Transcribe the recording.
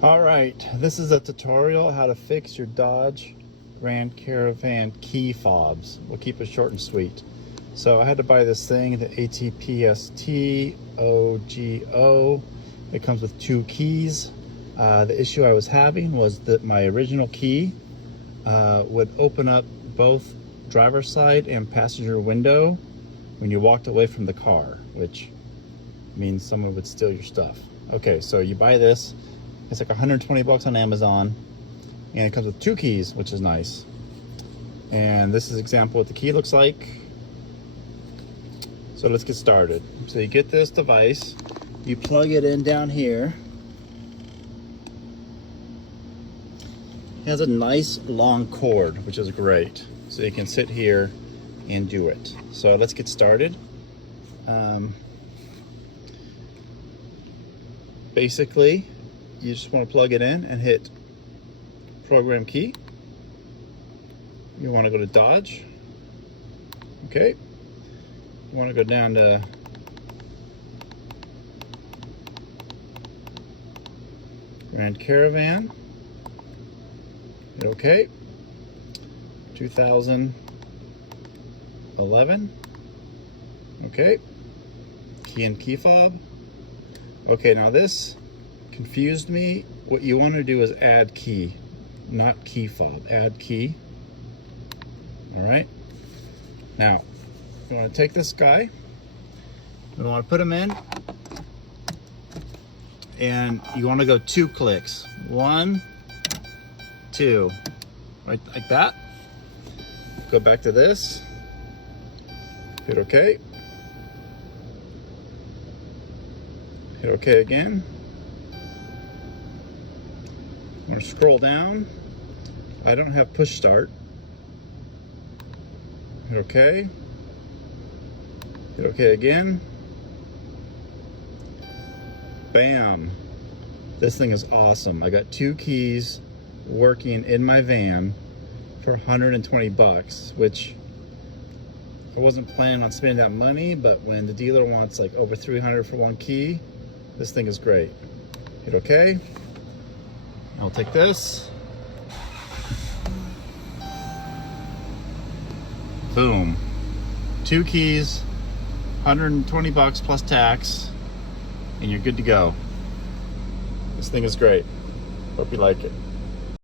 All right, this is a tutorial how to fix your Dodge Grand Caravan key fobs. We'll keep it short and sweet. So I had to buy this thing, the ATPSTOGO. It comes with 2 keys. The issue I was having was that my original key would open up both driver's side and passenger window when you walked away from the car, which means someone would steal your stuff. Okay, so you buy this. It's like 120 bucks on Amazon, and it comes with 2 keys, which is nice. And this is an example what the key looks like. So let's get started. So you get this device, you plug it in down here. It has a nice long cord, which is great. So you can sit here and do it. So let's get started. Basically, you just want to plug it in and hit program key. You want to go to Dodge. Okay. You want to go down to Grand Caravan. Hit OK. 2011. Okay. Key and key fob. Okay, now this confused me. What you want to do is add key, not key fob. Add key. All right. Now, you want to take this guy. You want to put him in, and you want to go 2 clicks. 1, 2, right like that. Go back to this. Hit OK. Hit OK again. I'm going to scroll down. I don't have push start. Hit OK. Hit OK again. Bam. This thing is awesome. I got 2 keys working in my van for 120 bucks, which I wasn't planning on spending that money, but when the dealer wants like over 300 for 1 key, this thing is great. Hit OK. I'll take this. Boom. 2 keys, 120 bucks plus tax, and you're good to go. This thing is great. Hope you like it.